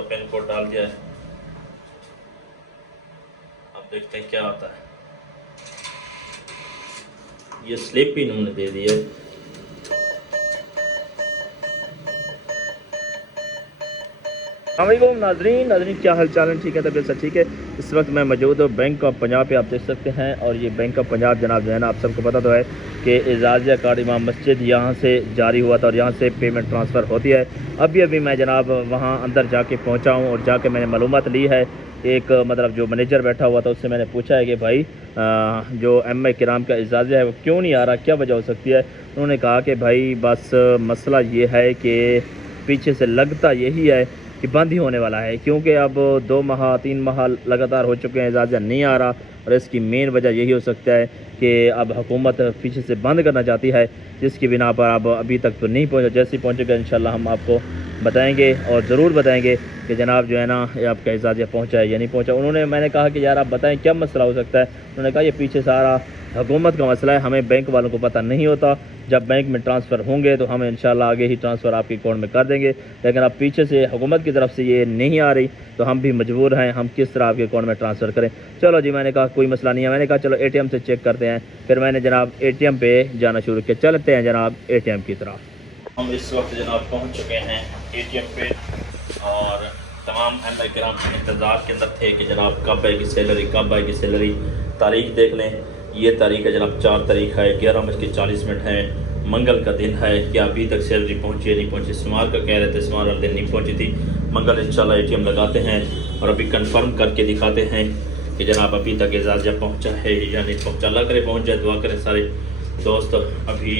मरतबा pin code डाल दिया है। अब देखते हैं क्या आता है। ये स्लिप भी इन्होंने दे दी है। अस्सलामुअलैकुम नाज़रीन, क्या हाल चाल है? ठीक है, तबीयत सब ठीक है। इस वक्त मैं मौजूद हूँ बैंक ऑफ पंजाब पे, आप देख सकते हैं। और ये बैंक ऑफ पंजाब जनाब जो है ना, आप सबको पता तो है कि एजाज़िया कार्ड इमाम मस्जिद यहाँ से जारी हुआ था और यहाँ से पेमेंट ट्रांसफ़र होती है। अभी मैं जनाब वहाँ अंदर जाके पहुँचा हूँ और जाके मैंने मालूमात ली है। एक मतलब जो मैनेजर बैठा हुआ था उससे मैंने पूछा है कि भाई जो एम किराम का एजाज़िया है वो क्यों नहीं आ रहा, क्या वजह हो सकती है। उन्होंने कहा कि भाई बस मसला ये है कि पीछे से लगता यही है कि बंद ही होने वाला है, क्योंकि अब 2 माह 3 माह लगातार हो चुके हैं, एजाज़िया नहीं आ रहा। और इसकी मेन वजह यही हो सकता है कि अब हुकूमत पीछे से बंद करना चाहती है, जिसकी बिना पर अब अभी तक तो नहीं पहुँचा। जैसे ही पहुँचेगा इंशाल्लाह हम आपको बताएंगे और ज़रूर बताएंगे कि जनाब जो है ना ये आपका एजाज़िया पहुँचा है या नहीं पहुँचा। मैंने कहा कि यार आप बताएं क्या मसला हो सकता है। उन्होंने कहा ये पीछे सारा हुकूमत का मसला है, हमें बैंक वालों को पता नहीं होता। जब बैंक में ट्रांसफ़र होंगे तो हम इंशाल्लाह आगे ही ट्रांसफ़र आपके अकाउंट में कर देंगे, लेकिन अब पीछे से हुकूमत की तरफ से ये नहीं आ रही तो हम भी मजबूर हैं, हम किस तरह आपके अकाउंट में ट्रांसफ़र करें। चलो जी, मैंने कहा कोई मसला नहीं है। मैंने कहा चलो ATM से चेक करते हैं। फिर मैंने जनाब ATM पे जाना शुरू किया। चलते हैं जनाब ATM की तरफ। हम इस वक्त जनाब पहुँच चुके हैं ATM पे और तमाम एम किराम इंतज़ार के अंदर थे कि जनाब कब आएगी सैलरी, कब आएगी सैलरी। तारीख देख लें, ये तारीख है जनाब 4 तारीख है, 11:40 है, मंगल का दिन है। कि अभी तक सैलरी पहुंची है नहीं पहुंची। सोमवार का कह रहे थे, सोमवार वाले दिन नहीं पहुंची थी। मंगल इंशाल्लाह ATM लगाते हैं और अभी कंफर्म करके दिखाते हैं कि जनाब अभी तक एजाज़िया पहुंचा है या नहीं पहुंचा। अल्लाह करे पहुंच जाए, दुआ करें सारे दोस्त। अभी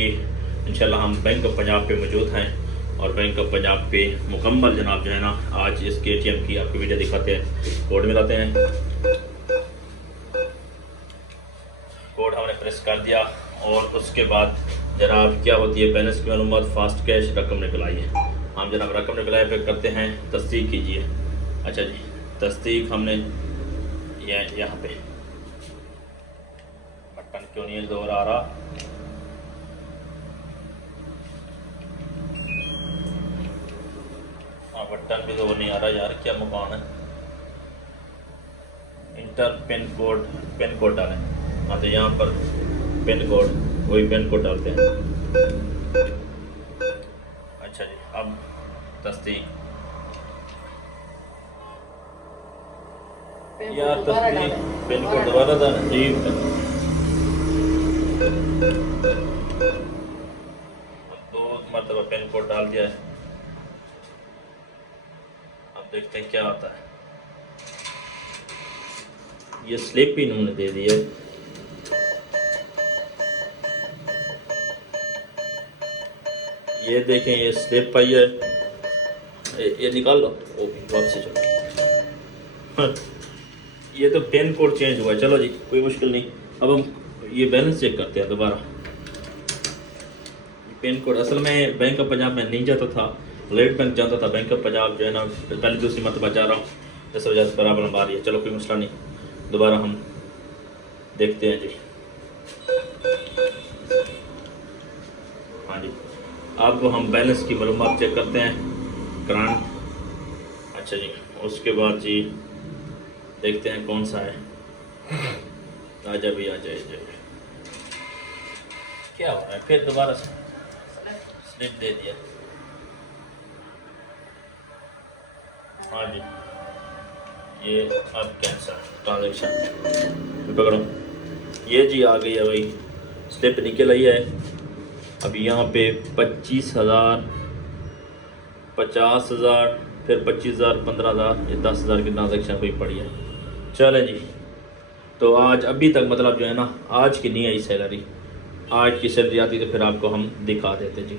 इंशाल्लाह हम बैंक ऑफ पंजाब पे मौजूद हैं और बैंक ऑफ पंजाब पे मुकम्मल जनाब जो है ना आज इसके ATM की आपको वीडियो दिखाते हैं। कोड मिलाते हैं, कोड हमने प्रेस कर दिया और उसके बाद जनाब क्या होती है बैलेंस की मालूमात, फास्ट कैश, रकम निकलाइए। हम जनाब रकम निकलाए पे करते हैं, तस्दीक कीजिए। अच्छा जी, तस्दीक हमने यहाँ पे बटन क्यों नहीं जोर आ रहा। हाँ, बटन भी जोर नहीं आ रहा यार, क्या मकान है। इंटर पिन कोड डालें। हाँ तो यहाँ पर पिन कोड, वही पिन कोड डालते हैं। अच्छा जी, अब तस्दीक। यार तस्दीक पिन कोड दोबारा था जी। 2 मरतबा पिन कोड डाल दिया है। अब देखते हैं क्या आता है। ये स्लिप भी इन्होंने दे दी है। ये देखें, ये स्लिप आई है, ये निकाल लो। वापसी चलो। ये तो पिन कोड चेंज हुआ है। चलो जी, कोई मुश्किल नहीं। अब हम ये बैलेंस चेक करते हैं दोबारा। पिन कोड असल में बैंक ऑफ पंजाब में नहीं जाता था, लेट बैंक जाता था। बैंक ऑफ पंजाब जो है ना पहले दूसरी मरतबा जा रहा हूँ, इस वजह से प्रॉब्लम आ रही है। चलो कोई मसला नहीं, दोबारा हम देखते हैं जी। हाँ जी, अब हम बैलेंस की मालूमात चेक करते हैं, करंट। अच्छा जी, उसके बाद जी देखते हैं कौन सा है। आजा भी आ जाए। क्या हो रहा है, फिर दोबारा से स्लिप दे दिया। हाँ जी, ये अब कैंसिल ट्रांजेक्शन पकड़ो। ये जी आ गई है भाई, स्लिप निकल आई है। अभी यहाँ पे 25,000, 50,000, फिर 25,000, 15,000, ये 10,000 की ट्रांजेक्शन हुई पड़ी है। चले जी, तो आज अभी तक मतलब जो है ना आज की नहीं आई सैलरी। आज की सैलरी आती तो फिर आपको हम दिखा देते जी।